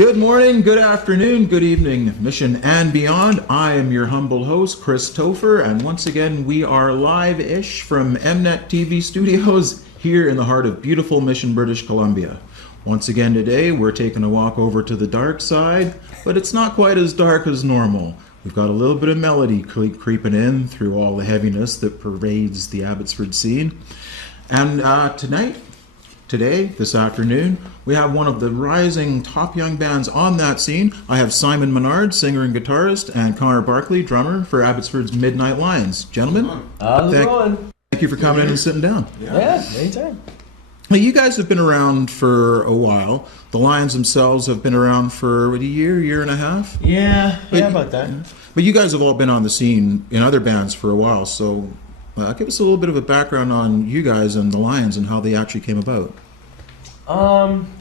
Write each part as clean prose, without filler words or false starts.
Good morning, good afternoon, good evening, Mission and beyond. I am your humble host, Chris Topher, and once again we are live-ish from MNETTV studios here in the heart of beautiful Mission, British Columbia. Once again today we're taking a walk over to the dark side, but it's not quite as dark as normal. We've got a little bit of melody creeping in through all the heaviness that pervades the Abbotsford scene. And this afternoon, we have one of the rising top young bands on that scene. I have Simon Menard, singer and guitarist, and Connor Barkley, drummer for Abbotsford's Midnight Lions. Gentlemen, how's it going? Thank you for coming in and sitting down. Yeah, anytime. Now, you guys have been around for a while. The Lions themselves have been around for a year and a half? Yeah, about that. But you guys have all been on the scene in other bands for a while, so give us a little bit of a background on you guys and the Lions and how they actually came about.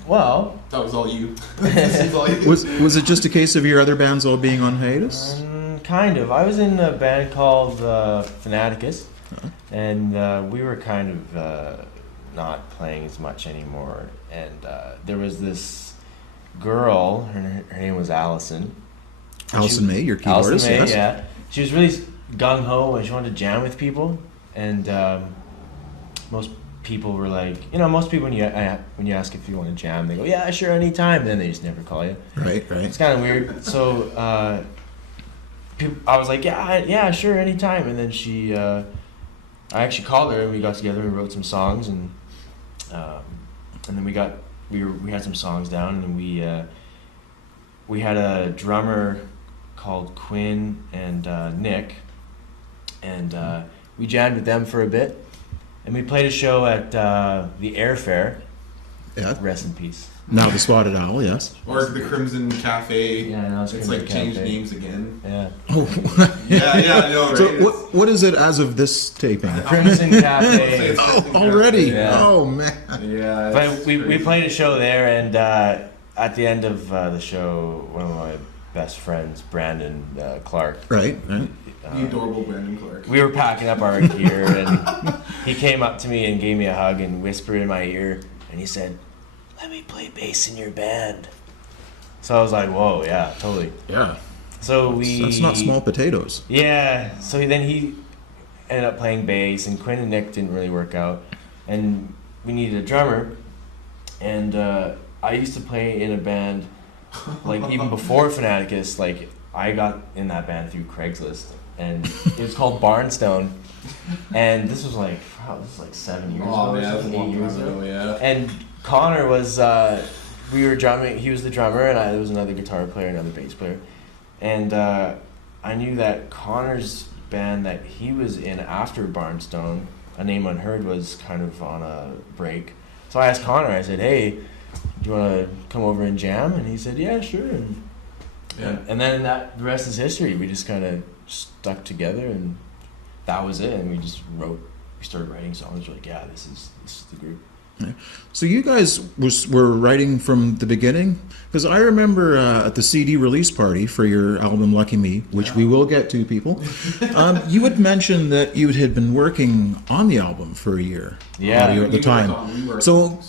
Well, that was all you. Was it just a case of your other bands all being on hiatus? Kind of. I was in a band called Fanaticus, and we were kind of not playing as much anymore. And there was this girl. Her name was Allison. Allison May, your keyboardist. Allison May, yes. Yeah. She was really gung ho and she wanted to jam with people. And most people were like, most people when you ask if you want to jam, they go, yeah, sure, anytime. And then they just never call you. Right. It's kind of weird. So I was like, yeah, sure, anytime. And then I actually called her and we got together and wrote some songs and then we had some songs down and we had a drummer called Quinn and Nick, and we jammed with them for a bit. And we played a show at the Airfare. Yeah. Rest in peace. Now the Spotted Owl, yes. Or the Crimson Cafe. Yeah, now it's like changed names again. Yeah. Oh. yeah, I know, right? So what is it as of this taping? Crimson Cafe. Already? Yeah. Oh, man. Yeah. But we played a show there, and at the end of the show, one of my best friends, Brandon Clark. Right. The adorable Brandon Clark. We were packing up our gear, and he came up to me and gave me a hug and whispered in my ear, and he said, "Let me play bass in your band." So I was like, "Whoa, yeah, totally." Yeah. So that's not small potatoes. Yeah. So then he ended up playing bass, and Quinn and Nick didn't really work out, and we needed a drummer, and I used to play in a band, like even before Fanaticus. Like I got in that band through Craigslist. And it was called Barnstone, and this was like 7 years ago, yeah, 8 years ago. Yeah. And Connor was, we were drumming. He was the drummer, and there was another guitar player, another bass player, and I knew that Connor's band that he was in after Barnstone, A Name Unheard, was kind of on a break. So I asked Connor. I said, "Hey, do you want to come over and jam?" And he said, "Yeah, sure." And then the rest is history. We just kind of stuck together, and that was it. And we started writing songs. We're like, yeah, this is the group. Yeah. So you guys were writing from the beginning? Because I remember at the CD release party for your album Lucky Me, which we will get to, people, you had mentioned that you had been working on the album for a year. Yeah. At the time. So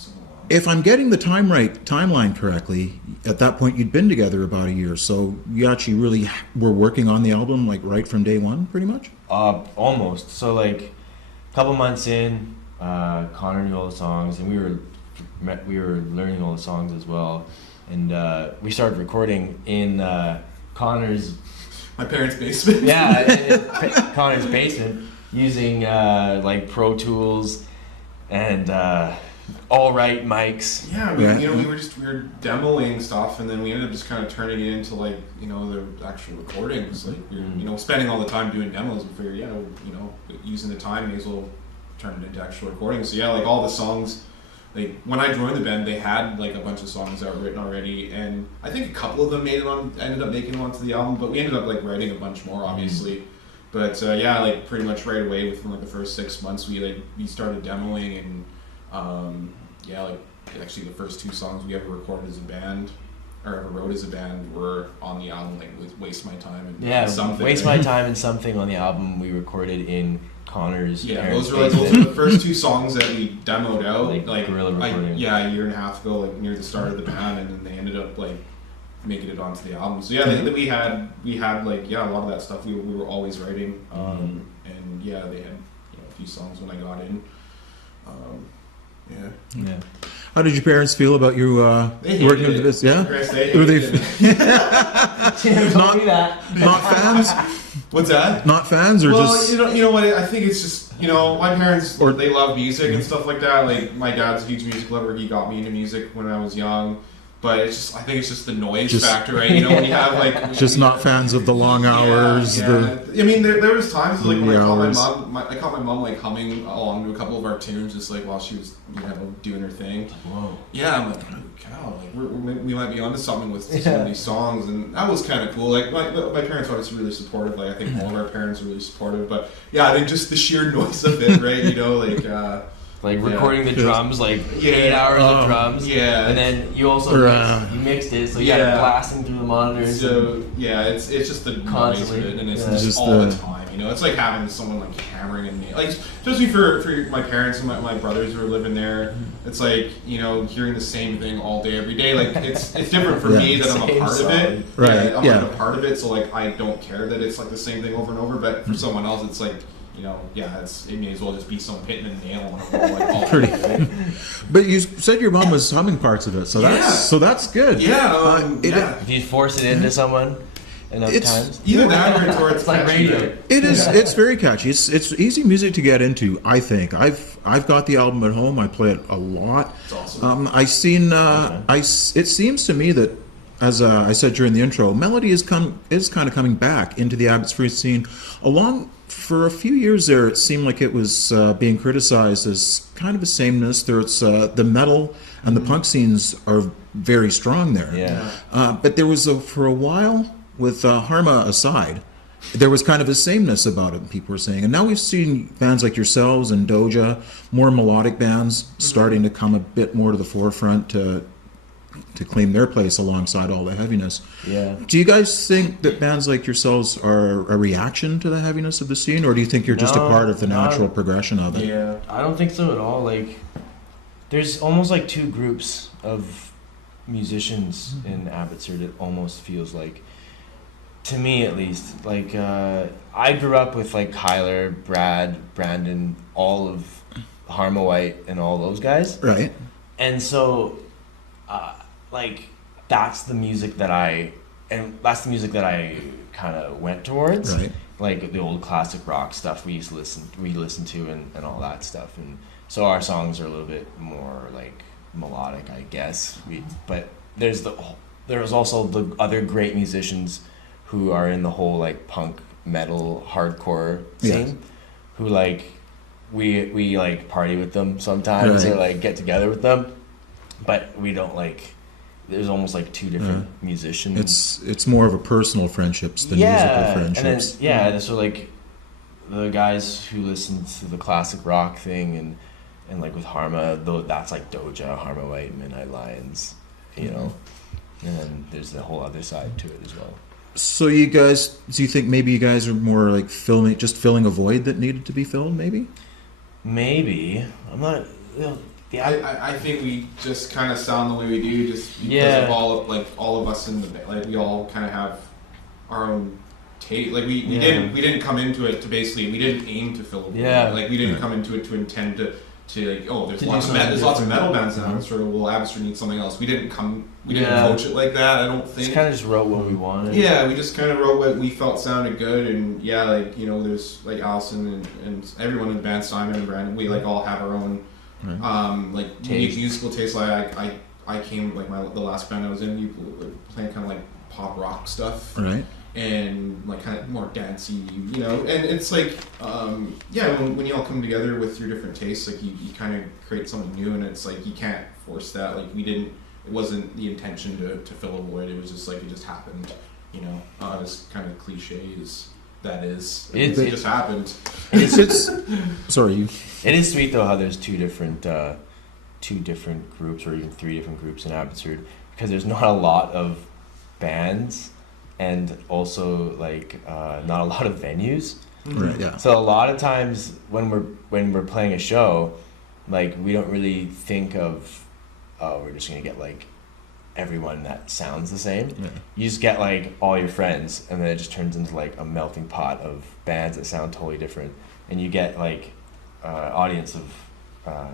if I'm getting the timeline correctly, at that point you'd been together about a year, so you actually really were working on the album like right from day one, pretty much? Almost. So like a couple months in, Connor knew all the songs, and we were learning all the songs as well, and we started recording in Connor's, my parents' basement. Yeah, in Connor's basement, using like Pro Tools and all right mics. Yeah, we were demoing stuff, and then we ended up just kind of turning it into like the actual recordings. Like we were spending all the time doing demos. We figured, using the time, may as well turn it into actual recordings. So yeah, like all the songs. Like when I joined the band, they had like a bunch of songs that were written already, and I think a couple of them ended up making it onto the album. But we ended up like writing a bunch more, obviously. But yeah, like pretty much right away within like the first 6 months, we started demoing and. Actually the first 2 songs we ever recorded as a band, or ever wrote as a band, were on the album, like Waste My Time and Something. Waste My Time and Something on the album we recorded in Connor's those were the first 2 songs that we demoed out, like guerrilla recording. A year and a half ago, like near the start of the band, and then they ended up like making it onto the album. So yeah, we had like a lot of that stuff we were always writing, and yeah, they had a few songs when I got in. Yeah. How did your parents feel about you working into this? Yeah, Were they Told me that. not fans? What's that? Not fans, or Well, just you know what? I think it's just my parents, or they love music and stuff like that. Like my dad's a huge music lover. He got me into music when I was young. But I think it's just the noise factor, right? When you have like just not fans of the long hours. Yeah. I mean, there was times like when I caught hours. I caught my mom like humming along to a couple of our tunes, just like while she was doing her thing. Whoa. Yeah, I'm like, oh, cow, like we might be onto something with some of these songs, and that was kind of cool. Like my parents were obviously really supportive. Like I think all of our parents are really supportive. But yeah, I think just the sheer noise of it, right? Like recording the drums, like 8 hours of drums. Yeah. And then you also mixed it, so you had it blasting through the monitors. So yeah, it's just the noise of it, and it's just all the time. It's like having someone like hammering at me. Like especially for my parents and my brothers who are living there. It's like hearing the same thing all day every day. Like it's different for me that I'm a part of it. Right. I'm like a part of it, so like I don't care that it's like the same thing over and over. But for someone else, it's like. It may as well just be someone hitting a nail on a wall. Like, Pretty. But you said your mom was humming parts of it, so that's good. Yeah. If you force it into someone enough times, either that or it's like radio. It is. It's very catchy. It's easy music to get into. I think I've got the album at home. I play it a lot. It's awesome. I seen. It seems to me that, as I said during the intro, melody is kind of coming back into the Abbotsford scene. For a few years there, it seemed like it was being criticized as kind of a sameness. There's the metal and the punk scenes are very strong there. Yeah. But there was for a while, with Harma aside, there was kind of a sameness about it, people were saying. And now we've seen bands like yourselves and Doja, more melodic bands, starting to come a bit more to the forefront to claim their place alongside all the heaviness. Yeah. Do you guys think that bands like yourselves are a reaction to the heaviness of the scene, or do you think you're just a part of the natural progression of it? Yeah, I don't think so at all. Like, there's almost like two groups of musicians in Abbotsford. It almost feels like, to me at least. Like, I grew up with like Kyler, Brad, Brandon, all of Harma White, and all those guys. Right. And so. Like that's the music that I kind of went towards, right. Like the old classic rock stuff we listen to and all that stuff, and so our songs are a little bit more like melodic, I guess. But there's also the other great musicians who are in the whole like punk, metal, hardcore scene, who like we like party with them sometimes, or like get together with them, but we don't like. There's almost like two different musicians. It's more of a personal friendships than musical friendships. And so like the guys who listen to the classic rock thing and like with Harma, though that's like Doja, Harma White, Midnight Lions, and then there's the whole other side to it as well. So do you think maybe you guys are more like filling a void that needed to be filled? Maybe I'm not. Yeah, I think we just kind of sound the way we do just because of all of us in the band. Like we all kind of have our own taste. Like we didn't come into it to basically, we didn't aim to fill a void. Like we didn't come into it to intend to like, oh, there's lots of metal bands now, and sort of, well, Abbotsford needs something else. We didn't coach it like that, I don't think. Just kind of just wrote what we wanted. Yeah, we just kind of wrote what we felt sounded good, and there's like Allison and everyone in the band, Simon and Brandon, we like all have our own like unique musical taste. Like I came like the last band I was in, we were playing kind of like pop rock stuff, right? And like kind of more dancey, and it's like when you all come together with your different tastes, like you kind of create something new, and it's like you can't force that. Like it wasn't the intention to fill a void. It was just like it just happened, as kind of cliche as that is. It just happened. Sorry. It is sweet though how there's two different groups or even three different groups in Abbotsford, because there's not a lot of bands and also like not a lot of venues. Right. Yeah. So a lot of times when we're playing a show, like we don't really think of, oh, we're just gonna get like everyone that sounds the same. Yeah. You just get like all your friends, and then it just turns into like a melting pot of bands that sound totally different, and you get like audience of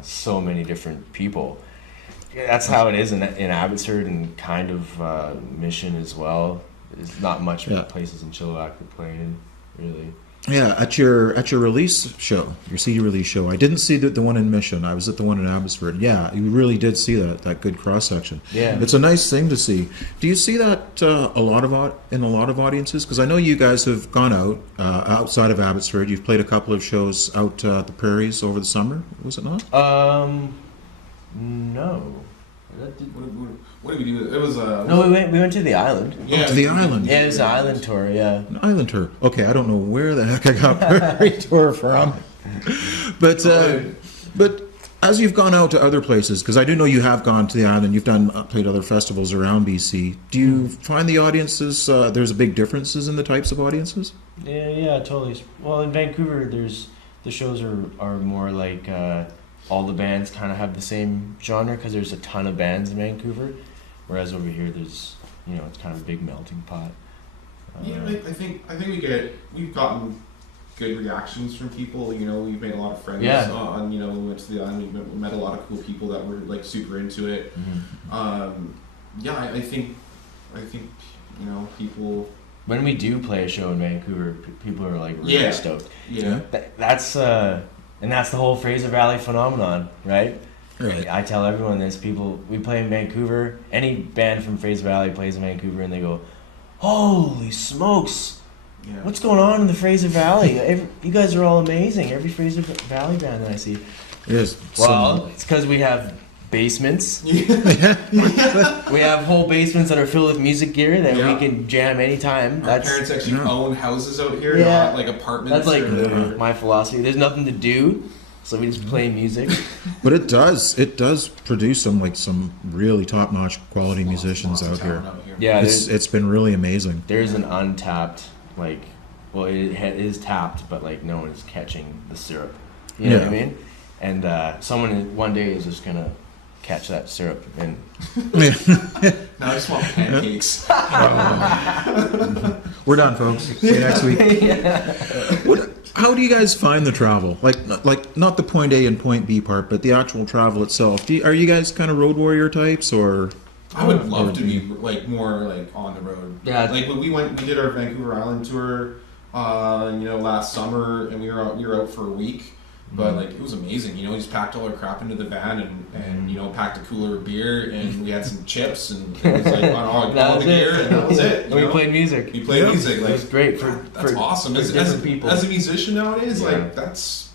so many different people. Yeah, that's how it is in Abbotsford and kind of Mission as well. There's not much places in Chilliwack to play in, really. Yeah, at your release show, your CD release show, I didn't see the one in Mission. I was at the one in Abbotsford. Yeah, you really did see that good cross section. Yeah, it's a nice thing to see. Do you see that in a lot of audiences? Because I know you guys have gone out outside of Abbotsford. You've played a couple of shows out at the prairies over the summer. Was it not? No. What did we do? It was no. We went to the island. Yeah, to the island. Yeah, it was an island tour. Yeah, an island tour. Okay, I don't know where the heck I got prairie tour from, but as you've gone out to other places, because I do know you have gone to the island, you've played other festivals around BC. Do you find the audiences? There's big differences in the types of audiences. Yeah, totally. Well, in Vancouver, the shows are more like. All the bands kind of have the same genre because there's a ton of bands in Vancouver, whereas over here there's it's kind of a big melting pot. I think we've gotten good reactions from people. We've made a lot of friends. Yeah. We went to the island. We met a lot of cool people that were like super into it. Mm-hmm. I think people. When we do play a show in Vancouver, people are like really stoked. Yeah. And that's the whole Fraser Valley phenomenon, right? Right. I tell everyone this. We play in Vancouver. Any band from Fraser Valley plays in Vancouver, and they go, "Holy smokes! Yeah. What's going on in the Fraser Valley? You guys are all amazing. Every Fraser Valley band that I see." Yes. Well, it's because we have basements. Yeah. We have whole basements that are filled with music gear that we can jam anytime. Our parents actually own houses out here, Yeah. not like apartments. That's like my philosophy. There's nothing to do, so we just play music. But it does produce some really top-notch quality musicians out here. Yeah, it's been really amazing. There's an untapped it is tapped, but like no one is catching the syrup. You know what I mean? And someone one day is just gonna catch that syrup and now I just want pancakes. We're done, folks. See you next week. How do you guys find the travel? Like not the point A and point B part, but the actual travel itself. Are you guys kind of road warrior types, or? I would love to be like more like on the road. Yeah. Like when we did our Vancouver Island tour, last summer, and we were out for a week. But like it was amazing, we just packed all our crap into the van and packed a cooler of beer and we had some chips and it was like on all the gear and that was it. And we played music. We played music. Like, it was great that's awesome. For different people. As a musician nowadays, like that's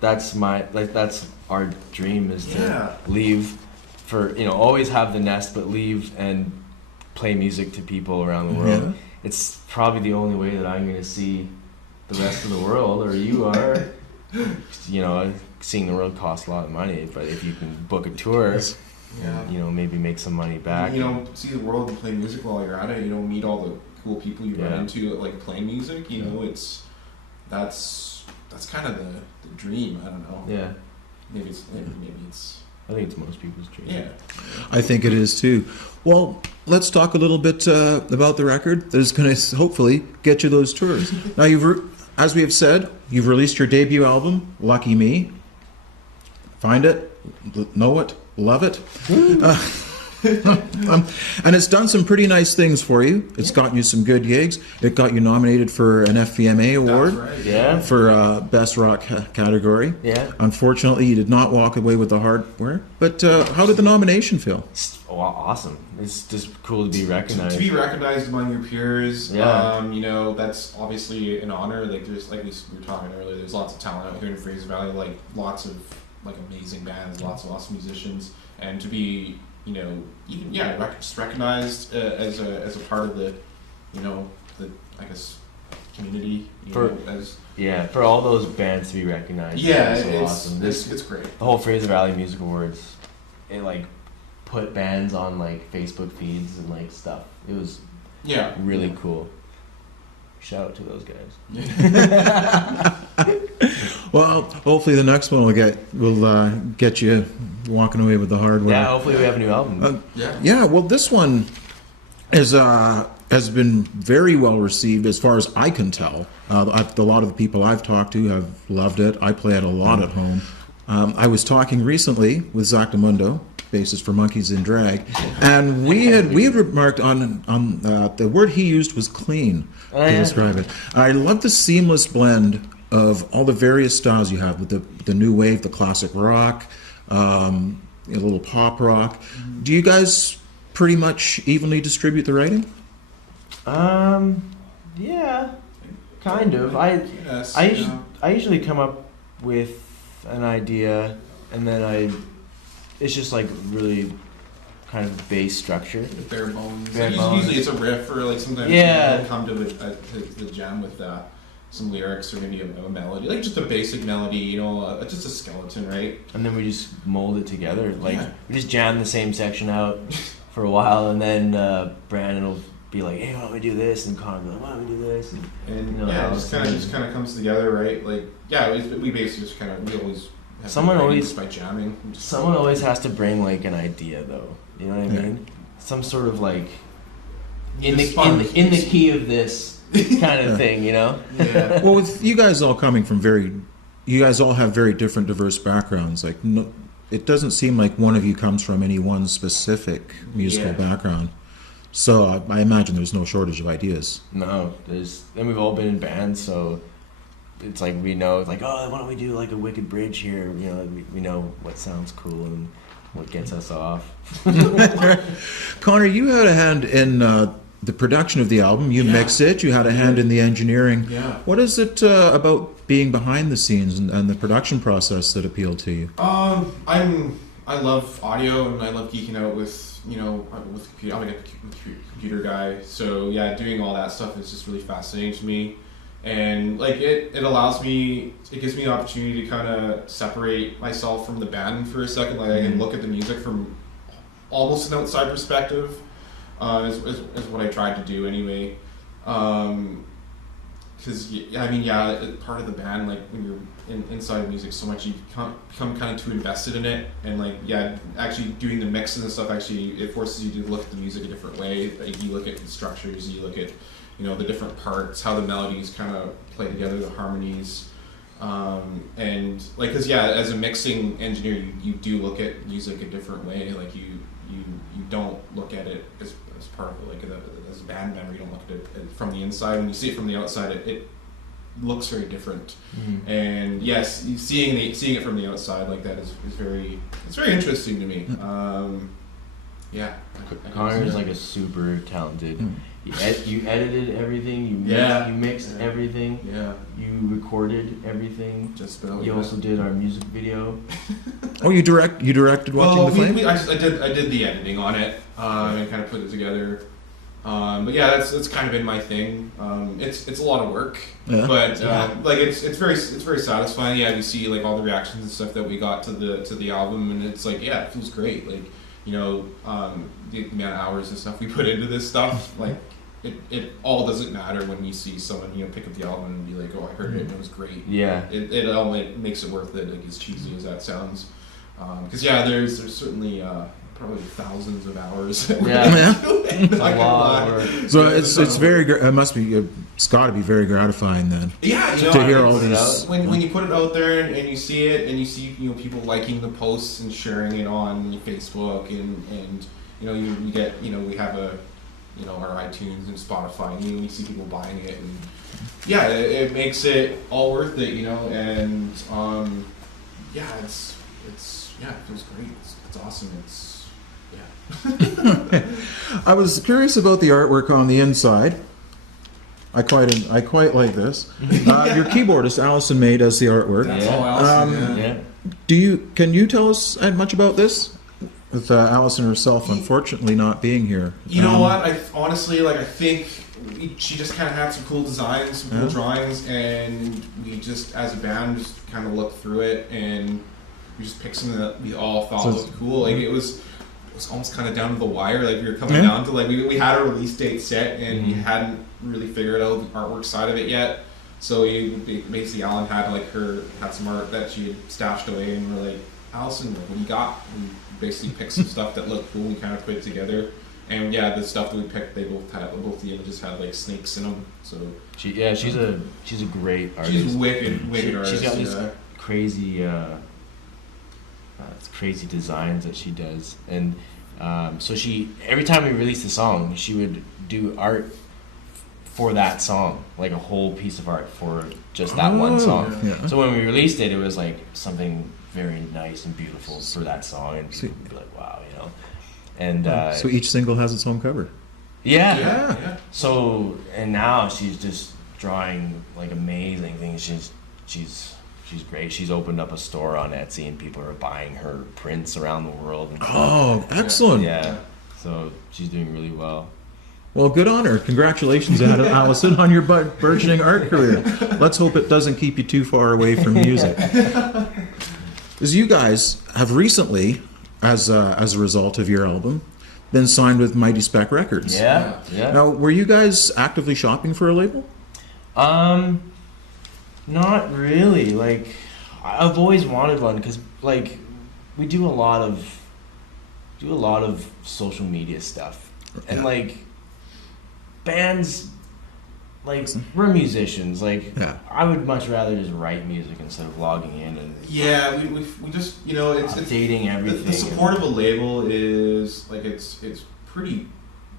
that's our dream is to leave for always have the nest but leave and play music to people around the world. Yeah. It's probably the only way that I'm going to see the rest of the world, or you are. Seeing the world costs a lot of money, but if you can book a tour, maybe make some money back. See the world and play music while you're at it. Meet all the cool people you run into like playing music. That's kind of the dream. I don't know. Yeah. Maybe it's. I think it's most people's dream. Yeah. I think it is too. Well, let's talk a little bit about the record that is going to hopefully get you those tours. Now, as we have said, you've released your debut album, Lucky Me. Find it, know it, love it. And it's done some pretty nice things for you. It's gotten you some good gigs. It got you nominated for an FVMA award. That's right. Yeah. For Best Rock category. Yeah. Unfortunately, you did not walk away with the hardware. But how did the nomination feel? Awesome. It's just cool to be recognized. To be recognized among your peers, Yeah. That's obviously an honor. Like we were talking earlier, there's lots of talent out here in Fraser Valley, like lots of like amazing bands, lots of awesome musicians, and to be recognized as a part of the I guess community. For all those bands to be recognized. Yeah, it's awesome. It's great. The whole Fraser Valley Music Awards, it like put bands on like Facebook feeds and like stuff. It was really cool. shout out to those guys. Well, hopefully the next one will get you walking away with the hardware. Yeah, hopefully we have a new album. Yeah. Well, this one has been very well received as far as I can tell. A lot of the people I've talked to have loved it. I play it a lot at home. I was talking recently with Zach DeMundo, bassist for Monkeys in Drag, and we had remarked on the word he used was clean to describe it. I love the seamless blend of all the various styles you have with the new wave, the classic rock, a little pop rock. Do you guys pretty much evenly distribute the writing? Yeah, kind of. I usually come up with an idea, and then it's just like really kind of bass structure. Bare bones. Bare bones. Usually it's a riff, or like sometimes you'll come to the jam with some lyrics or maybe a melody, like just a basic melody, just a skeleton, right? And then we just mold it together. Like we just jam the same section out for a while, and then Brandon will be like, "Hey, why don't we do this?" And Connor will be like, "Why don't we do this?" And it just kind of comes together, right? Like we basically just we always have by jamming. Someone always has to bring like an idea, though. You know what I mean? Some sort of like in the key of this kind of thing, Yeah. Well, with you guys all coming from you guys all have very different, diverse backgrounds. Like, no, it doesn't seem like one of you comes from any one specific musical background. So I imagine there's no shortage of ideas. No, and we've all been in bands, so it's like we know, like, oh, why don't we do like a wicked bridge here? We know what sounds cool and what gets us off. Connor, you had a hand in the production of the album. You mixed it. You had a hand in the engineering. Yeah. What is it about being behind the scenes and the production process that appealed to you? I love audio, and I love geeking out with computer. I'm like a computer guy, so doing all that stuff is just really fascinating to me. And like it gives me the opportunity to kind of separate myself from the band for a second. Like I can look at the music from almost an outside perspective, is what I tried to do anyway. Because part of the band, like when you're inside of music so much, you become kind of too invested in it, and actually doing the mixing and stuff, actually it forces you to look at the music a different way. Like you look at the structures, you look at the different parts, how the melodies kind of play together, the harmonies, and like because as a mixing engineer, you do look at music a different way. Like you don't look at it as part of it, like as a band member, you don't look at it from the inside. When you see it from the outside, it looks very different. Mm-hmm. And yes, seeing it from the outside like that is very interesting to me. Connor is like a super talented. You edited everything. You mixed everything. Yeah. You recorded everything. Just about. You also did our music video. Oh, you directed Watching the Flame? I did the editing on it and kind of put it together. But that's kind of been my thing. It's a lot of work, but it's very satisfying. You see like all the reactions and stuff that we got to the album, and it's like it feels great. Like the amount of hours and stuff we put into this stuff, like it all doesn't matter when you see someone pick up the album and be like, oh, I heard it and it was great. Yeah, it makes it worth it. Like as cheesy as that sounds, because there's certainly probably thousands of hours. It's a lot. So it's very. It's got to be very gratifying then. Yeah, to hear all this. When you put it out there and you see it and you see people liking the posts and sharing it on Facebook and you get we have our iTunes and Spotify and you see people buying it and it makes it all worth it and it feels great. It's awesome. I was curious about the artwork on the inside. I quite like this. Your keyboardist Allison May does the artwork. That's all Allison. Can you tell us much about this? With Allison herself, unfortunately, not being here. You know what? I honestly I think she just kind of had some cool designs, some cool drawings, and we just as a band just kind of looked through it and we just picked something that we all thought looked cool. Like it was. was almost kind of down to the wire. Like we were coming Yeah. down to like we had a release date set, and we hadn't really figured out the artwork side of it yet. So basically, Alan had some art that she had stashed away, and we're like, Allison, what do you got? We basically picked some stuff that looked cool. We kind of put it together, and yeah, the stuff that we picked, both the images had like snakes in them. So she's a great artist. she's wicked artist. She's got these crazy, crazy designs that she does, and so she every time we released a song, she would do art for that song, like a whole piece of art for just that one song. Yeah. So when we released it, it was like something very nice and beautiful for that song, and people would be like, "Wow," you know. And So each single has its own cover. yeah. So and now she's just drawing like amazing things. She's great. She's opened up a store on Etsy, and people are buying her prints around the world. And Oh, excellent. yeah. So she's doing really well. Well, good on her. Congratulations, Allison, on your burgeoning art career. Let's hope it doesn't keep you too far away from music. As you guys have recently, as a result of your album, been signed with Mighty Spec Records. Yeah. Now, were you guys actively shopping for a label? Not really. Like, I've always wanted one because, like, we do a lot of social media stuff, and Yeah. like, bands, like, we're musicians. Like, Yeah. I would much rather just write music instead of logging in and Yeah, we just it's updating everything. The support of a label is like it's pretty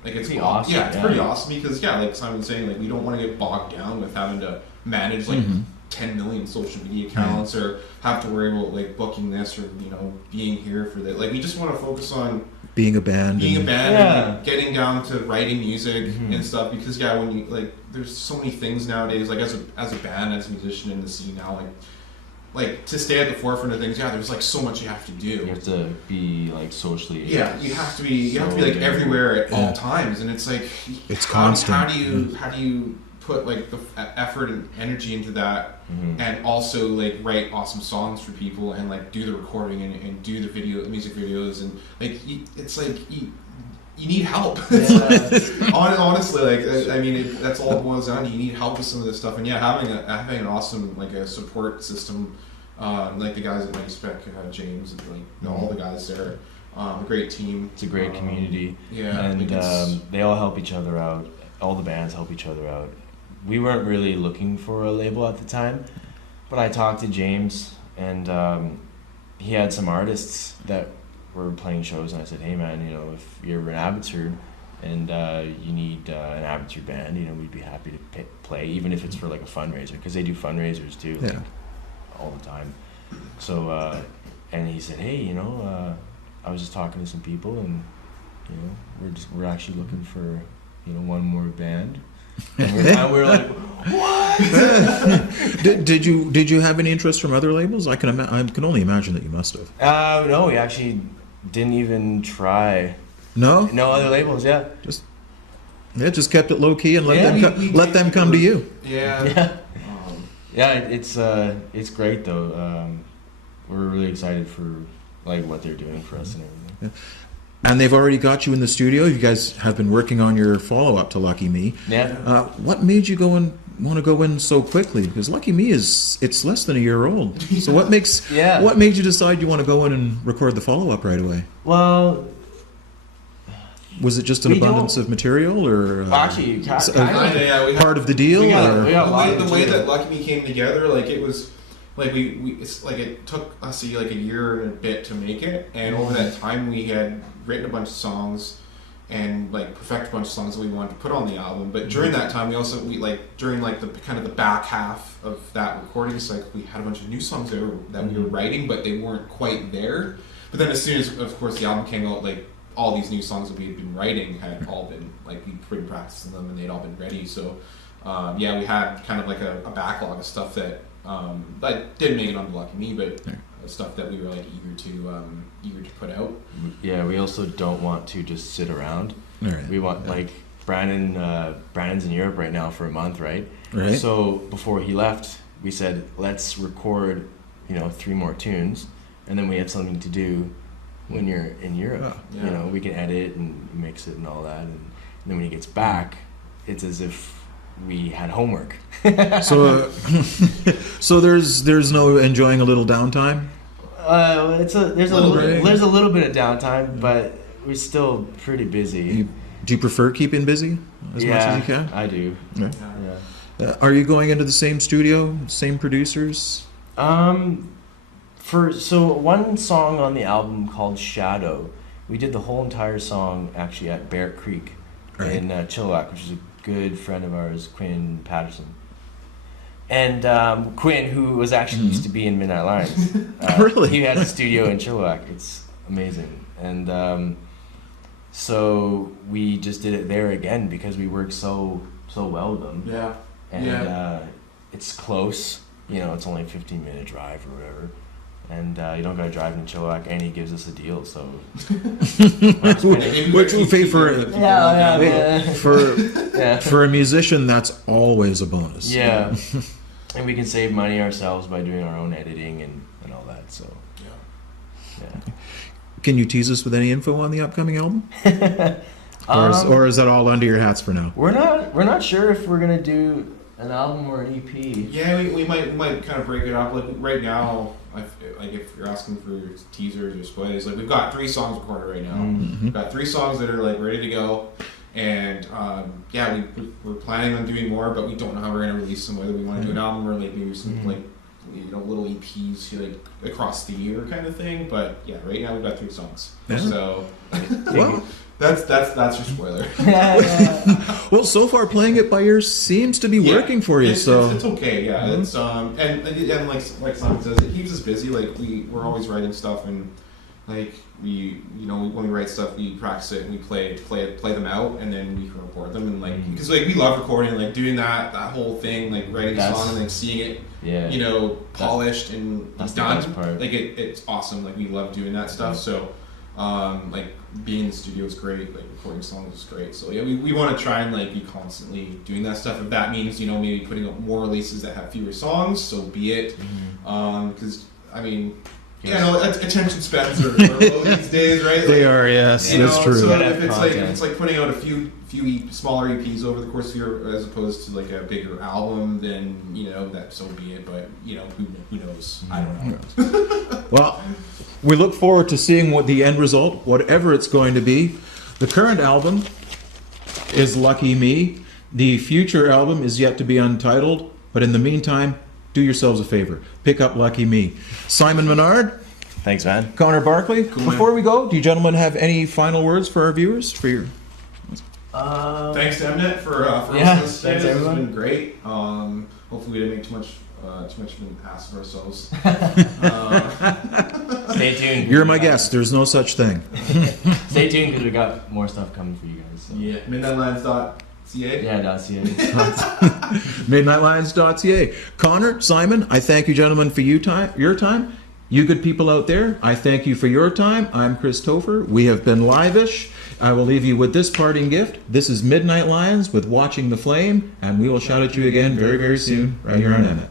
like it's Pretty awesome, Yeah, it's yeah. pretty awesome because like Simon was saying, like we don't want to get bogged down with having to manage like 10 million social media accounts or have to worry about like booking this or being here for that. Like we just want to focus on Being a band. and Yeah. like, getting down to writing music and stuff because when you like there's so many things nowadays like as a band, as a musician in the scene now, like to stay at the forefront of things, there's like so much you have to do. you have to be like socially. You have to be like everywhere at all times, and it's like It's constant. How do you put like the effort and energy into that, and also like write awesome songs for people, and like do the recording and do the music videos, and like it's like you need help. Honestly, like I mean, that's all it boils down to. You need help with some of this stuff, and having an awesome like a support system, like the guys at Mighty Spec, James, and like all the guys there, a great team. It's a great community. Yeah, and like they all help each other out. All the bands help each other out. We weren't really looking for a label at the time, but I talked to James, and he had some artists that were playing shows, and I said, "Hey man, if you're in Abbotsford and you need an Abbotsford band, we'd be happy to play, even if it's for like a fundraiser, because they do fundraisers too, like, all the time." So and he said, "Hey, I was just talking to some people, and we're actually looking for one more band." And we were like, "What?" Did you have any interest from other labels? I can only imagine that you must have. No, we actually didn't even try. No other labels. Yeah. Just kept it low key and let them come to you. Yeah. It's great though. We're really excited for like what they're doing for us and everything. Yeah. And they've already got you in the studio. You guys have been working on your follow-up to Lucky Me. Yeah. What made you want to go in so quickly? Because Lucky Me it's less than a year old. So what made you decide you want to go in and record the follow-up right away? Well, was it just an abundance of material, or actually, part of the deal? We got The way that Lucky Me came together, like it was. Like it's like it took us like a year and a bit to make it, and over that time we had written a bunch of songs and like perfect a bunch of songs that we wanted to put on the album. But during that time, during the kind of the back half of that recording cycle, we had a bunch of new songs that we were writing, but they weren't quite there. But then as soon as, of course, the album came out, like all these new songs that we had been writing had all been like we'd been practicing them and they'd all been ready. So we had kind of like a backlog of stuff that didn't make it onto Lucky Me, but stuff that we were like eager to put out. Yeah, we also don't want to just sit around. Right. We want like Brandon's in Europe right now for a month, right? Right. So before he left, we said let's record 3 more tunes, and then we have something to do when you're in Europe. Yeah. You know, we can edit and mix it and all that, and then when he gets back, it's as if we had homework. So, so there's no enjoying a little downtime. There's a little bit of downtime, but we're still pretty busy. Do you prefer keeping busy as much as you can? I do. Yeah. Yeah. Are you going into the same studio, same producers? So one song on the album called Shadow, we did the whole entire song actually at Bear Creek in Chilliwack, which is a good friend of ours, Quinn Patterson. And Quinn, who was actually used to be in Midnight Lions. Really? He has a studio in Chilliwack. It's amazing. And so we just did it there again because we work so well with them. Yeah. And it's close. You know, it's only a 15-minute drive or whatever. And you don't gotta drive in Chilliwack, and he gives us a deal, so... Which will pay for it. Yeah. For a musician, that's always a bonus. Yeah. And we can save money ourselves by doing our own editing and all that, so... Yeah. Can you tease us with any info on the upcoming album? Or is that all under your hats for now? We're not sure if we're gonna do an album or an EP. Yeah, we might kind of break it up. Like right now, like if you're asking for teasers or spoilers, like we've got 3 songs recorded right now. Mm-hmm. We've got 3 songs that are like ready to go, and we're planning on doing more, but we don't know how we're gonna release them. Whether we want to do an album or like maybe some like little EPs like across the year kind of thing. But yeah, right now we've got 3 songs. Yeah. So Well, that's your spoiler. well, so far playing it by ear seems to be working for you. It's okay. Yeah, it's and like Simon says, it keeps us busy. Like we're always writing stuff, and like when we write stuff, we practice it and we play them out, and then we can record them. And like because like we love recording, like doing that whole thing, like writing a song and like seeing it, polished and that's done. the best part. Like it's awesome. Like we love doing that stuff. So like being in the studio is great. Like recording songs is great. So yeah, we want to try and like be constantly doing that stuff. If that means maybe putting up more releases that have fewer songs, so be it. Because I mean. Attention spans are low these days, right? They are, yes, that's true. So if it's like putting out a few smaller EPs over the course of the year, as opposed to like a bigger album, then that so be it. But who knows? I don't know. Well, we look forward to seeing what the end result, whatever it's going to be. The current album is Lucky Me. The future album is yet to be untitled, but in the meantime, do yourselves a favor. Pick up Lucky Me. Simon Menard. Thanks, man. Connor Barkley. Cool, Before we go, do you gentlemen have any final words for our viewers? Thanks to MNET for hosting us today. This has been great. Hopefully we didn't make too much of an ass of ourselves. Stay tuned. You're my guest. There's no such thing. Stay tuned because we got more stuff coming for you guys. So. Yeah, MidnightLions.ca. Yeah, .ca. MidnightLions.ca. Connor, Simon, I thank you gentlemen for your time. You good people out there, I thank you for your time. I'm Chris Topher. We have been LiveIsh. I will leave you with this parting gift. This is Midnight Lions with Watching the Flame, and we will shout at you again very, very soon right here on MNET.